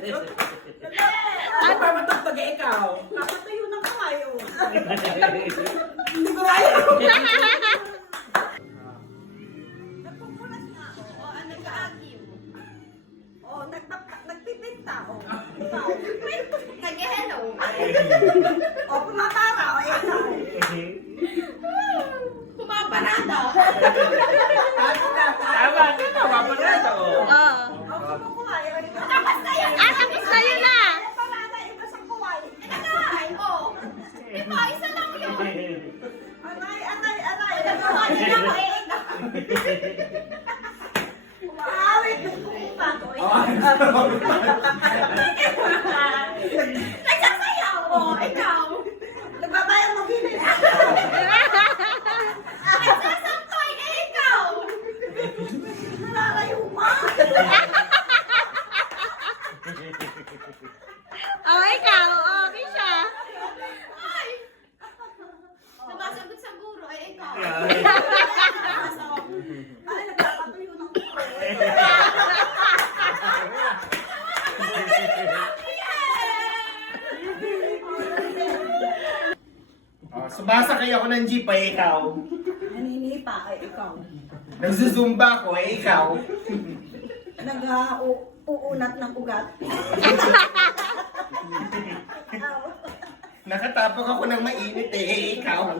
Ano pa matugtog ikaw? Nakatayo ng kamay, oh. Hindi ko kaya. Nagpupulas nga ako. O, nag-aagim. O, nagpipinta. O, ikaw. Nag-hello. O, pumatara. O, ikaw. Pumaparada. Tama, ikaw, paparado. Oo. O, kumukuhay. O, ikaw. Tapos na yun. Tapos na yun na. Ay, parada, iba sa kuway. Anay, o. Ito, isa lang yun. Aray. Nagkuhan din ako, eh. Umawit ng kukuha ko, eh. Nagsasayaw mo, ikaw. Nagbabayang mo gilid. Nagsasampoy, eh, ikaw. Nalalayo mo. Oh, ikaw. Oh, Misha. Ay. Sumasagot sa guro, eh, ikaw. Ay, nagpapatuyo ng Sumasakay ako ng jeep, ay ikaw. Naninipa, ay, ikaw. Nagzuzumba ko, ay ikaw. Nag-uunat ng ugat. Nakatapok ako ng mainit, eh ikaw.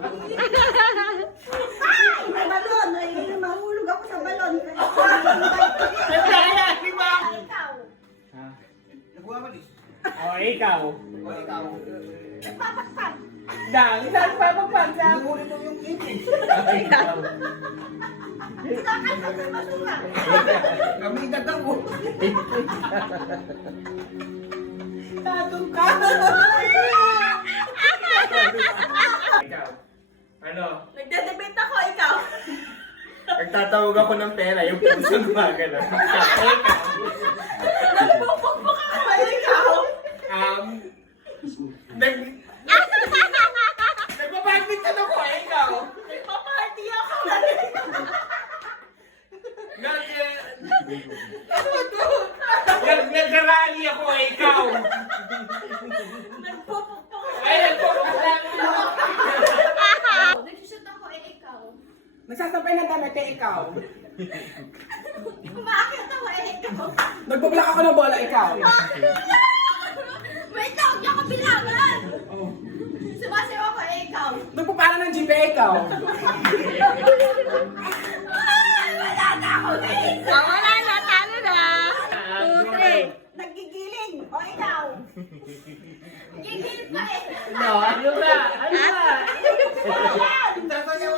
Ay! May balon! Ay, mahulog ako sa balon. Kaya, di ba? Ay, ikaw. Nakuha mo di? Oh, ikaw. Oh, ikaw. Nagpapagpag. Saan pa magpagsa? Nahuli mo yung init. Ikaw. Sinakay ka sa basura. Kami nagamo. Tatong ka. Ikaw. Ano? Nagdedebate ako, ikaw. Nagtatawag ako ng pera, yung puso gumagana. Nagpupukpuk ako, ikaw. Nagpapagmintan ako, ikaw. Nagpaparty ako. Nag-rally ako, ikaw. Nagpupukpuk ako. Ay, nagpapagmintan ako. Nagsushoot ako, ikaw. Nagsasampay ng damit eh, ikaw. Umakit ako, ikaw. Nagbublock ako ng bola, ikaw. Wait lang, hindi ako bilangan. Sumasayaw ako, ikaw. Nagpupala ng jeep eh, ikaw. Ay, wala na ako, ikaw. Oh, wala na. Talo na. 2, 3. Nagigiling, o ikaw. Gigil pa eh. No, ano ba? Ano ba? Sasayaw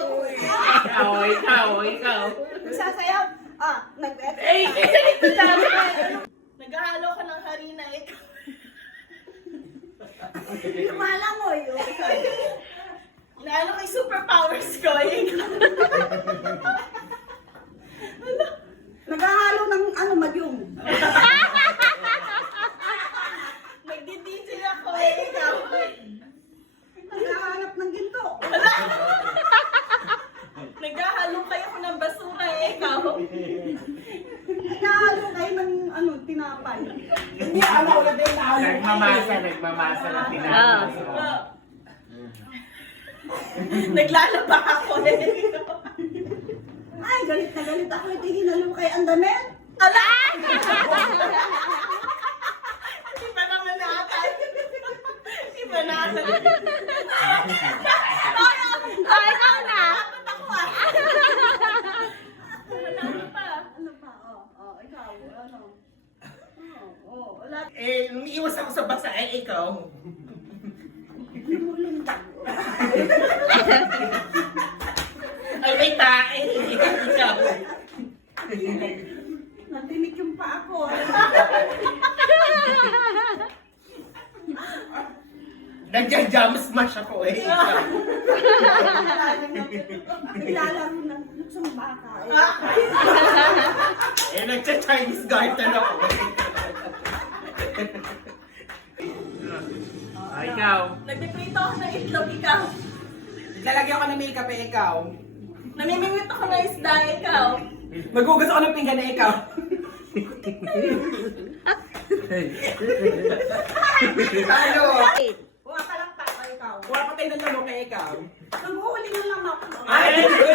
ako, ikaw. Nagsasayaw. Eh, Naghahalo ko ng harina, ikaw. Lumalangoy, o ikaw. Inaano ko yung superpowers ko, ikaw. Naghahalo ng magyong. Nagdi-DJ ako, ikaw. Naghahanap ng ginto. Naghahalo kayo ko ng basura, ikaw. Naghahalo kayo ng tinapay. Hindi, ano ulit din na. Nagmamasa na tinapos. Naglalaba ako, ikaw. Ay, galit na galit ako. Hindi hinalo kay Andamen. Ala! Iba naman natin. Iba natin. Oh, ikaw na. Dapat ako ah. Wala pa. Ano pa? Ikaw. Ano? Wala. Eh, umiiwas ako sa basa, eh, ikaw. Lumulundag. Ay, may tae. Ikaw. Natinig yung pa ako. Nagja-jump smash ako, eh, ikaw. Naglalaro ng luksong baka. Eh, nagja-Chinese garden ako. Ikaw. Nagpiprito ako ng itlog, ikaw. Lalagyan ko ng makeup eh, ikaw. Namimingwit ako ng isda, ikaw. Maghugas ako ng pinggan eh, ikaw. Tayo. Kuha ka lang pa, ikaw. Kuha pa tayo ng lamok kay ikaw. Nag-uuling lang ako. Ay!